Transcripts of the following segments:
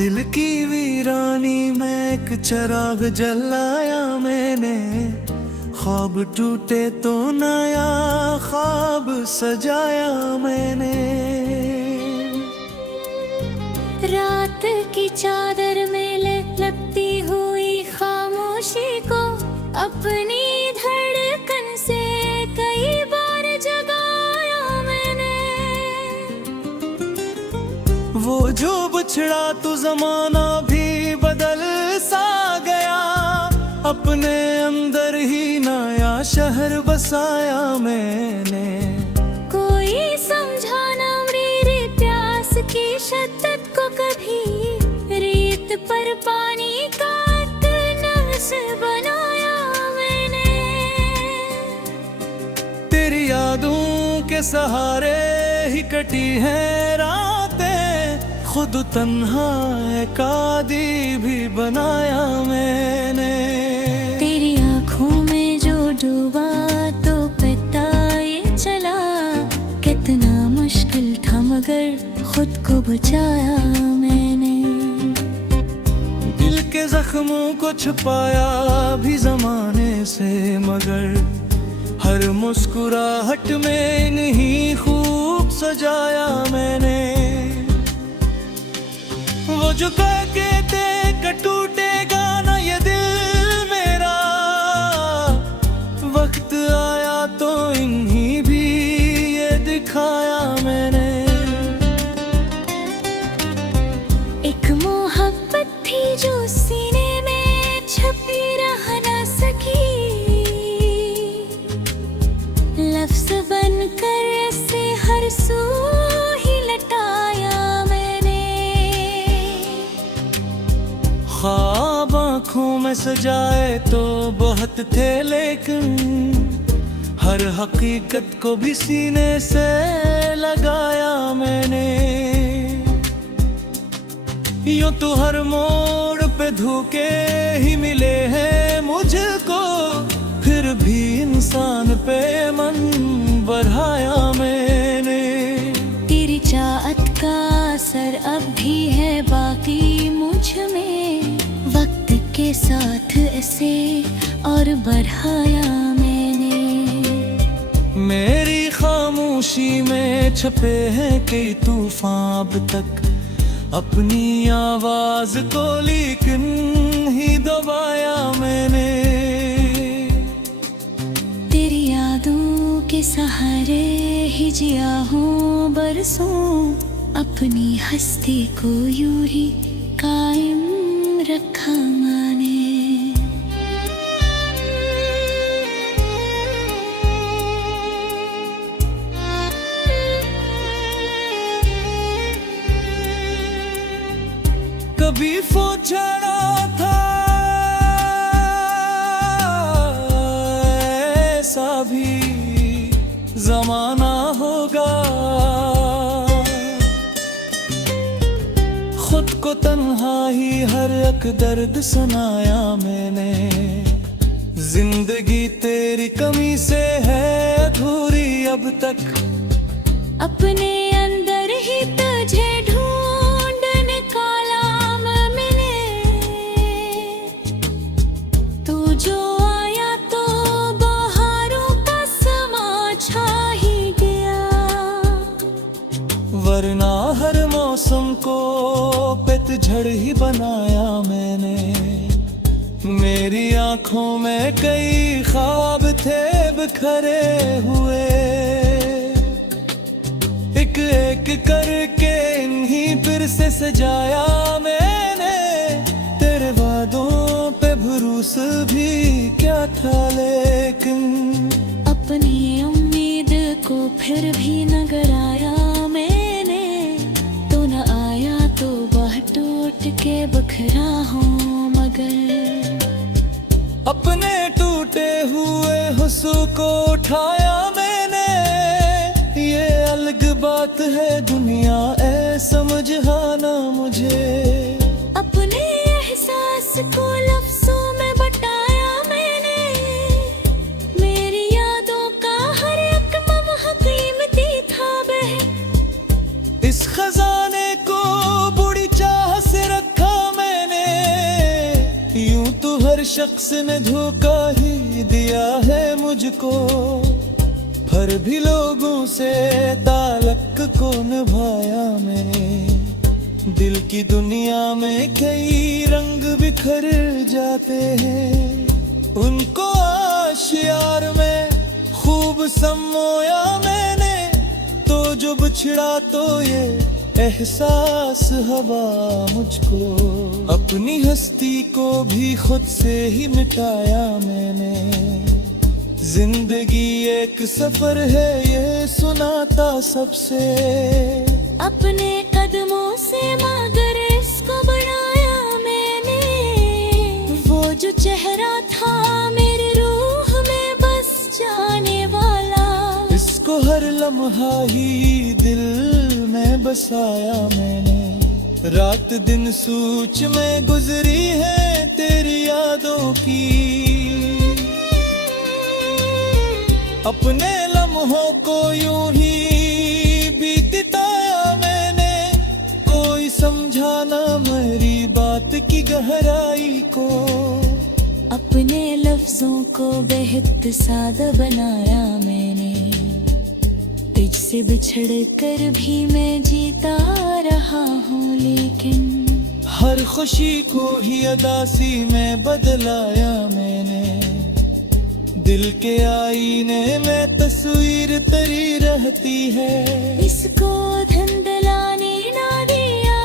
दिल की वीरानी में एक चिराग जलाया मैंने, ख्वाब टूटे तो नया ख्वाब सजाया मैंने। रात की चादर में लगती हुई खामोशी को अपनी धड़कन से कई बार जगाया मैंने। वो जो बिछड़ा तो जमाना भी बदल सा गया, अपने अंदर ही नया शहर बसाया मैंने। कोई समझा ना मेरी प्यास की शिद्दत को कभी, रेत पर पानी का नक्श बनाया मैंने। तेरी यादों के सहारे ही कटी है रातें, खुद तन्हा कादी भी बनाया मैंने। तेरी आँखों में जो डूबा तो पता ये चला, कितना मुश्किल था मगर खुद को बचाया मैंने। दिल के जख्मों को छुपाया भी जमाने से, मगर हर मुस्कुराहट में नहीं खूब सजाया मैंने। वो जो कहते कि टूटेगा ना ये दिल मेरा, वक्त आया तो इन्हीं भी ये दिखाया मैंने। एक मोहब्बत थी जो सीने में छपी रह ना सकी, लफ्ज़ बनकर ऐसे हर सू ही लटाया मैंने। ख्वाब आँखों में सजाए तो बहुत थे, लेकिन हर हकीकत को भी सीने से लगाया मैंने। यूं तो हर मोड़ पे धोखे ही मिले हैं मुझको, फिर भी इंसान पे मन बढ़ाया मैंने। तेरी चाहत का असर अब भी है बाकी मुझ में, वक्त के साथ ऐसे और बढ़ाया मैंने। मेरी खामोशी में छपे हैं कई तूफान अब तक, अपनी आवाज को लेकिन ही दबाया मैंने। तेरी यादों के सहारे ही जिया हूँ बरसों, अपनी हस्ती को यूं ही कायम रखा मैंने। कभी सोचा था ऐसा भी जमाना होगा, खुद को तन्हा ही हर एक दर्द सुनाया मैंने। जिंदगी तेरी कमी से है अधूरी अब तक, अपने अंदर ही तुझे ढूंढ निकाला मैंने। तू जो आया तो बहारों का समा छा ही गया, वरना हर मौसम को पतझड़ ही बनाया मैंने। मेरी आंखों में कई ख्वाब थे बिखरे हुए, एक एक करके इन्हीं फिर से सजाया मैंने। तेरे वादों पे भरोसा भी क्या था, लेकिन अपनी उम्मीद को फिर भी न गिराया मैंने। तो न आया तो बाह टूट के बखरा हूँ मगर, अपने टूटे हुए हुस्न को उठाया मैंने। ये अलग बात है दुनिया ऐ समझाना मुझे, अपने एहसास को लफ्जों में बटाया मैंने। मेरी यादों का हर एक लम्हा कीमती था बह, इस खजाने को बुरी चाह से रख हर शख्स ने धोखा ही दिया है मुझको, फिर भी लोगों से ताल्लुक को निभाया मैंने। दिल की दुनिया में कई रंग बिखर जाते हैं, उनको आशियार में खूब समोया मैंने। तो जो बिछड़ा तो ये एहसास हवा मुझको, अपनी हस्ती को भी खुद से ही मिटाया मैंने। जिंदगी एक सफर है ये सुनाता सबसे, अपने कदमों से मगर इसको बनाया मैंने। वो जो चेहरा था मेरे रूह में बस जाने वाला, इसको हर लम्हा ही दिल में बसाया मैंने। रात दिन सोच में गुजरी है तेरी यादों की, अपने लम्हों को यूं ही बीतताया मैंने। कोई समझाना मेरी बात की गहराई को, अपने लफ्जों को बेहद सादा बनाया मैंने। तुझसे बिछड़ कर भी मैं जीता रहा हूँ, लेकिन हर खुशी को ही अदासी में बदलाया मैंने। दिल के आईने में तस्वीर तेरी रहती है, इसको धुंधलाने ना दिया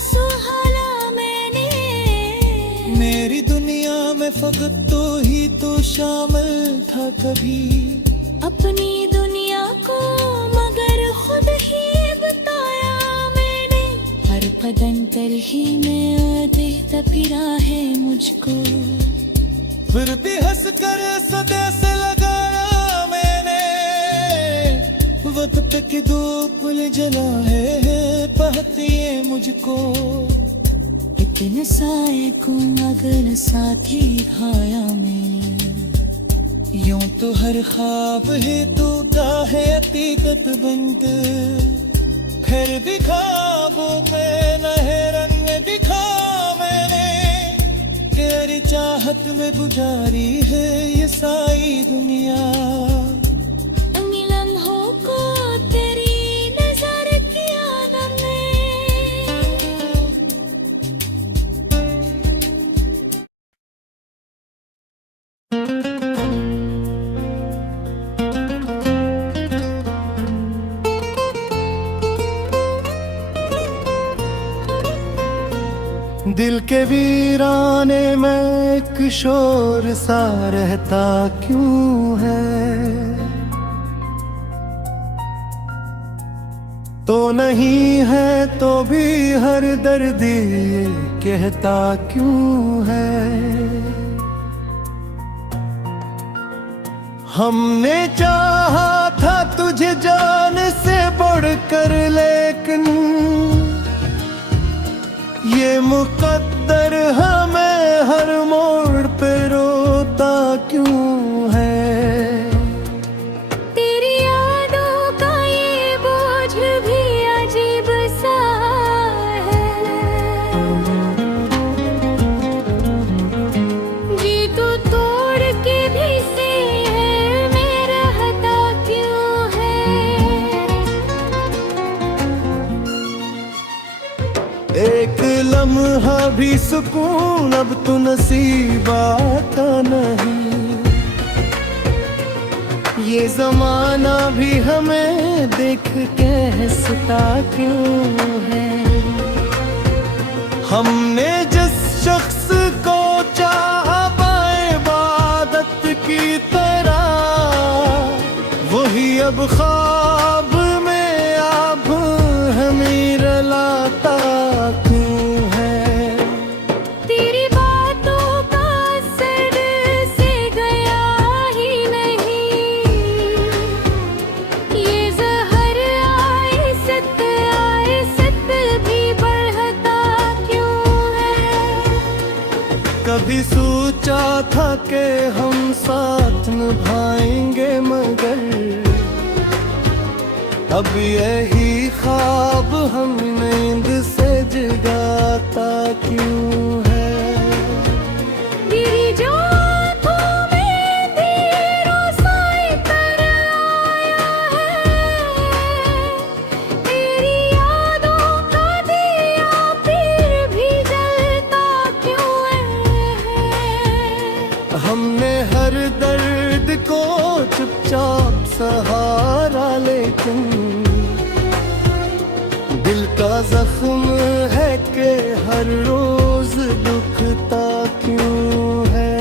सुहाना मैंने। मेरी दुनिया में फकत तो ही तो शामिल था कभी, अपनी दुनिया को मगर खुद ही बताया मैंने। हर पदंतर ही में देखता फिरा है मुझको, फिर भी हंस कर सदा से लगाया मैंने। वक्त की धूप जला है पहती है मुझको, इतने साए को मगर साथ ही खाया मैं। यूं तो हर ख्वाब है टूटा है हकीकत बनकर, फिर भी ख्वाबों पे नए रंग दिखा मैंने। तेरी चाहत में गुजारी है ये सारी दुनिया, मिलन हो को तेरी नजर की आदम में। दिल के वीराने में एक शोर सा रहता क्यों है, तो नहीं है तो भी हर दर्द ये कहता क्यों है। हमने चाहा था तुझे जान से बढ़कर, लेकिन ये मुकद्दर हमें हर मोड़ पे रोता क्यों है। तेरी यादों का ये बोझ भी अजीब सा है, जी तू तोड़ के भी से है मेरा हता क्यों है। एक लम्हा भी सुकून अब तो नसीब आता नहीं, ये जमाना भी हमें देख के हंसता क्यों है। हमने जिस शख्स को चाहा बाइबादत की तरह, वही अब ख्वाब में अब हमें रलाता क्यों है। तेरी बातों का असर से गया ही नहीं, ये जहर आए सत भी बढ़ता क्यों है। कभी सोचा था कि हम साथ निभाएंगे, मगर अब यही ख्वाब हम नींद से जगाता क्यों है। तेरी हर दर्द को चुपचाप सहारा, लेकिन दिल का जख्म है कि हर रोज दुखता क्यों है।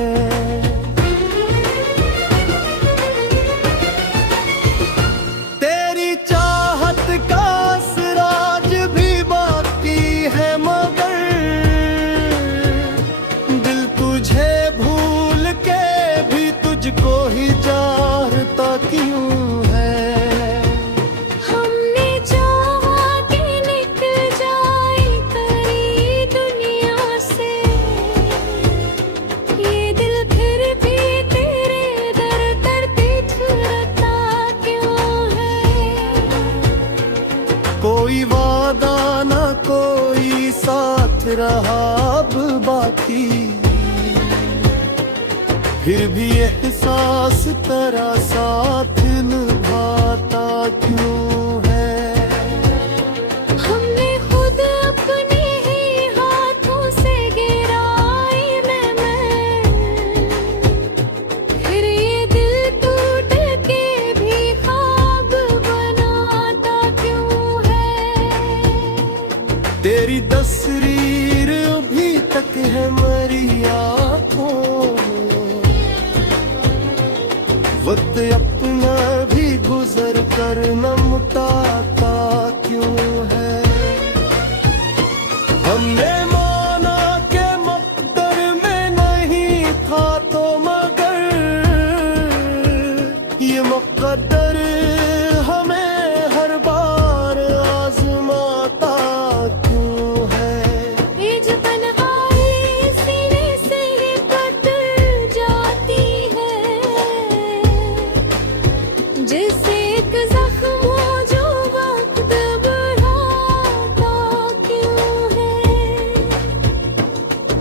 तेरी चाहत का असराज भी बाकी है, मगर दिल तुझे भूल के भी तुझको ही चाहता क्यों है। हमने चाहा कि निकल जाए करी दुनिया से, ये दिल फिर भी तेरे दर दर पे ठुरता क्यों है। कोई वादा ना कोई साथ रहा अब बाकी, फिर भी एहसास तेरा साथ निभाता क्यों है। हमने खुद अपने ही हाथों से गिराई मैं, फिर ये दिल टूट के भी ख्वाब बनाता क्यों है। तेरी तस्वीर अभी तक है मेरी आँखों में, वक्त अपना भी गुजर कर न मुटाता क्यों है। हमने माना के मक़दर में नहीं था तो मगर ये मुक़द्दर हमें हर बार आज़माता क्यों है। ये जो तन्हाई सीने से ये कट जाती है, जैसे एक जख्म हो जो वक्त बढ़ाता क्यों है।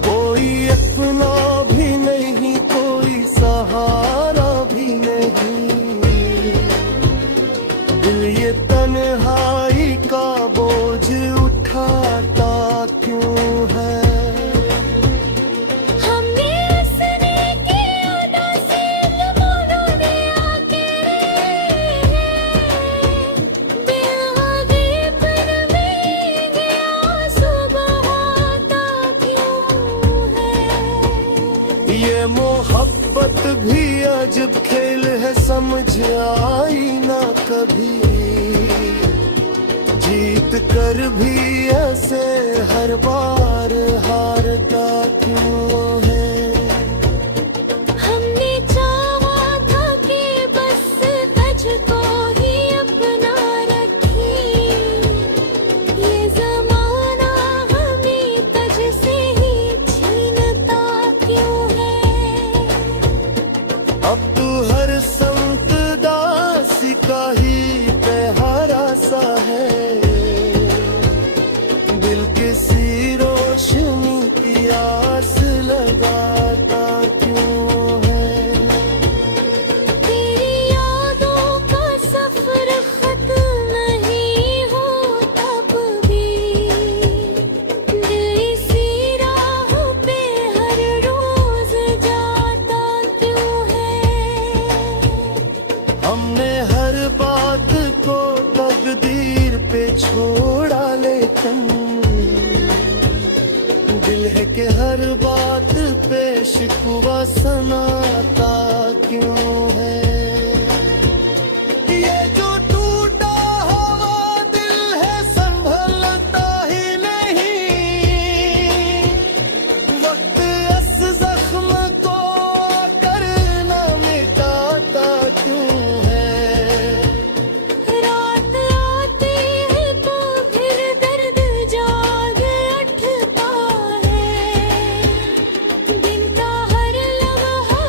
कोई अपना भी नहीं, कोई सहारा भी नहीं, दिल ये तन्हाई का बोझ उठाता क्यों है। हमने हंसने की उदासी लम्हों ने आके बेगैरपन में गया सुबह आता क्यों है। ये मोहब्बत भी अजब खेल है, समझ आई ना कभी, जीत कर भी ऐसे हर बार हारता क्यों है। हमने चाहा था कि बस तुझको ही अपना रखी, ये ज़माना हमें तुझसे ही छीनता क्यों है। अब तू हर संत दासी का ही पहरा सा है, दिल किसी रोशनी की आस लगाता क्यों है। तेरी यादों का सफर खत्म नहीं होता कभी, दिल इसी राह पे हर रोज जाता क्यों है। हमने हर बात को तकदीर पे छोड़ा, लेकिन दिल है कि हर बात पे शिकवा सुनाता क्यों है। ये जो टूटा हुआ दिल है संभलता ही नहीं, वक्त इस जख्म को करना मिटाता क्यों है। रात आती है तो फिर दर्द जाग उठता है, दिन का हर लम्हा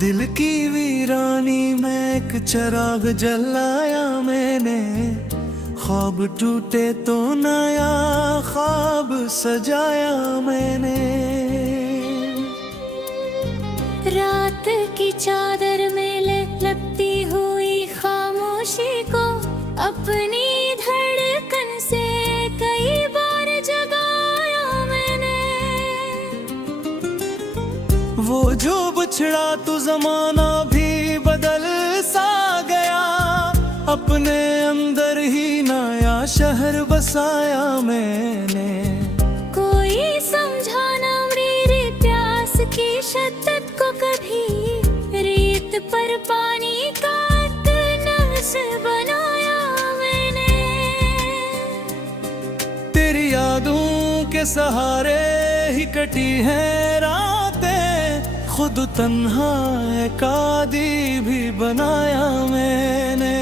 दिल की वीरानी में एक चिराग जलाया मैंने, ख्वाब टूटे तो नया ख्वाब सजाया मैंने। रात की चादर में लगती हुई खामोशी को अपनी धड़कन से कई बार जगाया मैंने। वो जो बिछड़ा तो जमाना भी बदल सा गया, अपने अंदर ही नया शहर बसाया मैंने। कोई समझाना मेरी प्यास की शिद्दत को, कभी रेत पर पानी का नक्श बनाया मैंने। तेरी यादों के सहारे ही कटी है रातें, खुद तन्हा कादी भी बनाया मैंने।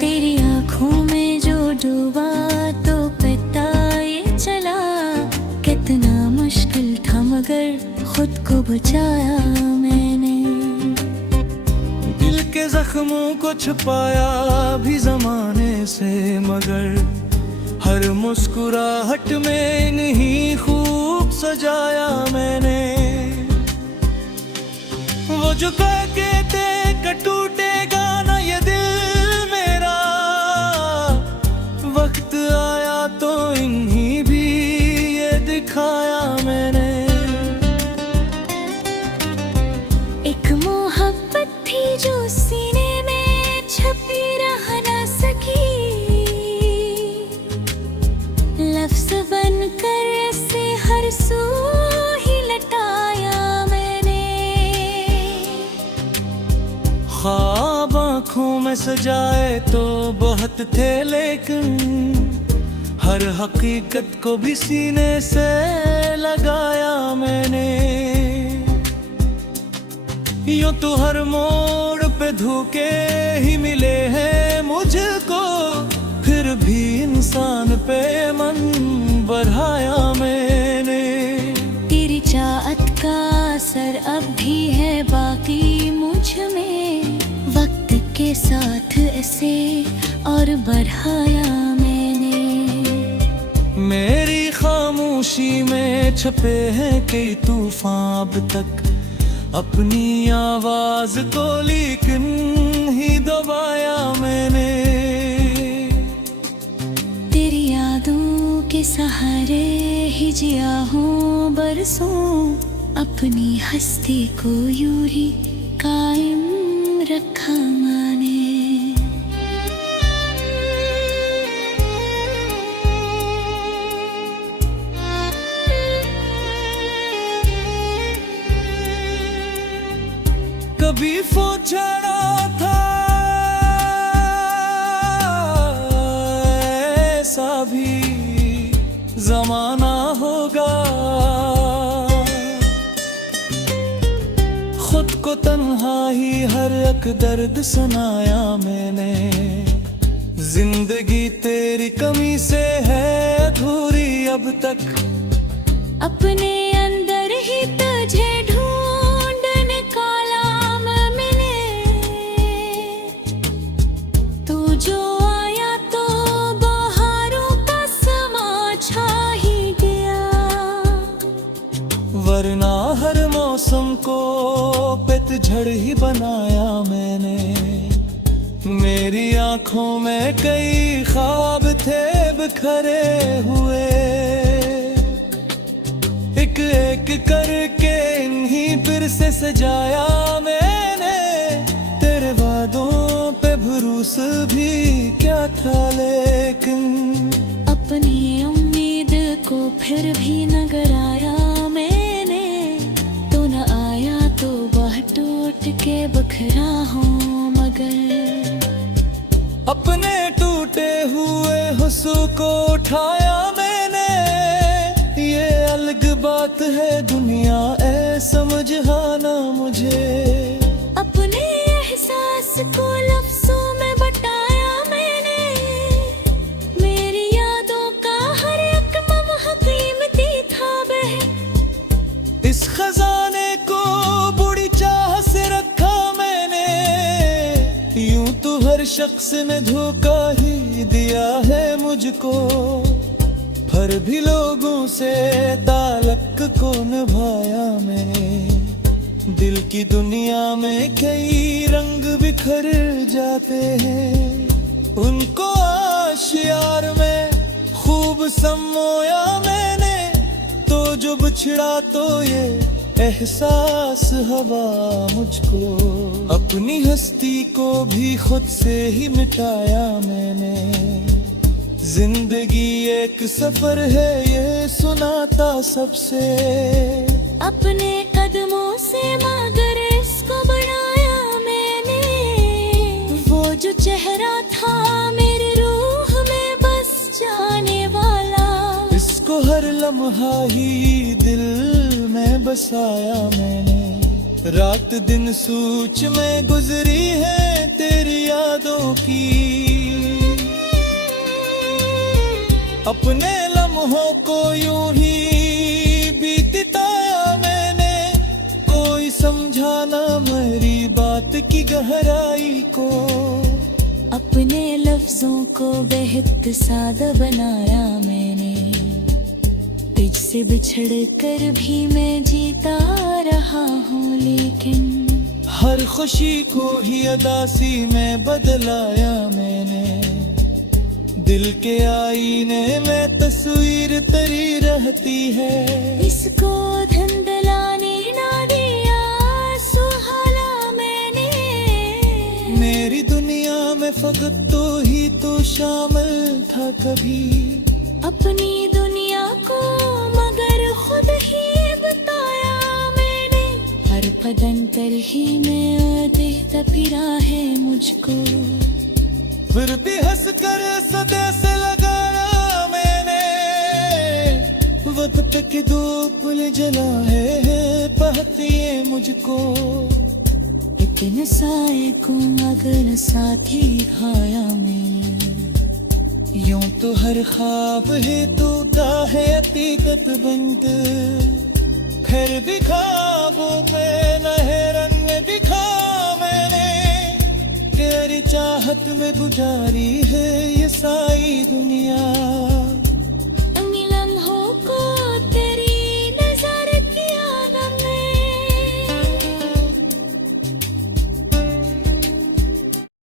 तेरी आँखों में जो डूबा तो पता ये चला, कितना मुश्किल था मगर खुद को बचाया मैंने। दिल के जख्मों को छुपाया भी जमाने से, मगर हर मुस्कुराहट में इन्हीं खूब सजाया मैंने। वो जो कहते कि टूटेगा ना ये दिल मेरा, वक्त आया तो इन्हीं भी ये दिखाया मैंने। एक मोहब्बत थी जो सीने में छपी रह न सकी, लफ्ज़ बनकर ऐसे हर सू ही लटाया मैंने। ख्वाब आँखों में सजाए तो बहुत थे, लेकिन हर हकीकत को भी सीने से लगाया मैंने। यूं तो हर मोड़ पे धोखे ही मिले हैं मुझको, फिर भी इंसान पे मन बढ़ाया मैंने। तेरी चाहत का असर अब भी है बाकी मुझ में, वक्त के साथ ऐसे और बढ़ाया मैंने। मेरी खामोशी में छपे हैं कई तूफान अब तक, अपनी आवाज को लेकिन ही दबाया मैंने। तेरी यादों के सहारे ही जिया हूँ बरसों, अपनी हस्ती को यूं ही कायम रखा मैंने। कभी सोचा था ऐसा भी जमाना होगा, खुद को तन्हा ही हर एक दर्द सुनाया मैंने। जिंदगी तेरी कमी से है अधूरी अब तक, अपने अंदर ही तुझे ढूंढ निकाला मैंने। तू जो आया तो बहारों का समा छा ही गया, वरना हर मौसम को पतझड़ ही बनाया मैंने। मेरी आंखों में कई ख्वाब थे बिखरे हुए, एक एक करके इन्हीं फिर से सजाया मैंने। तेरे वादों पे भरोसा भी क्या था, लेकिन अपनी उम्मीद को फिर भी न गिराया मैंने। तो न आया तो बाह टूट के बखरा हूँ, मगर अपने टूटे हुए हुस्न को उठाया मैंने। ये अलग बात है दुनिया ऐ समझाना मुझे, अपने एहसास को लफ्जों में बताया मैंने। मेरी यादों का हर एक लम्हा कीमती था बहन, इस खजाने को बुरी चाह से रख हर शख्स ने धोखा ही दिया है मुझको, फिर भी लोगों से ताल्लुक को निभाया मैंने। दिल की दुनिया में कई रंग बिखर जाते हैं, उनको आशियार में खूब समोया मैंने। तो जो बिछड़ा तो ये एहसास हवा मुझको, अपनी हस्ती को भी खुद से ही मिटाया मैंने। जिंदगी एक सफर है ये सुनाता सबसे, अपने कदमों से मगर इसको बनाया मैंने। वो जो चेहरा था मेरे रूह में बस जाने वाला, इसको हर लम्हा ही दिल में बसाया मैंने। रात दिन सोच में गुजरी है तेरी यादों की, अपने लम्हों को यूं ही बीतताया मैंने। कोई समझाना मेरी बात की गहराई को, अपने लफ्जों को बेहद सादा बनाया मैंने। तुझसे बिछड़ कर भी मैं जीता रहा हूँ, लेकिन हर खुशी को ही अदासी में बदलाया मैंने। दिल के आईने में तस्वीर तेरी रहती है, इसको धुंधलाने ना दिया सुहाना मैंने। मेरी दुनिया में फकत तो ही तो शामिल था कभी, अपनी दुनिया को मगर खुद ही बताया मैंने। हर पदंतर ही में देखता फिरा है मुझको, फिर भी हंस कर सदे से लगाया मैंने। वक्त की धूप ने जला है पहती है मुझको, इतने साए को मगर साथ ही खाया मैंने। यूं तो हर ख्वाब है टूटा है हकीकत बनकर, फिर भी ख्वाबों पे नए रंग दिखा मैंने। तेरी चाहत में गुजारी है ये सारी दुनिया।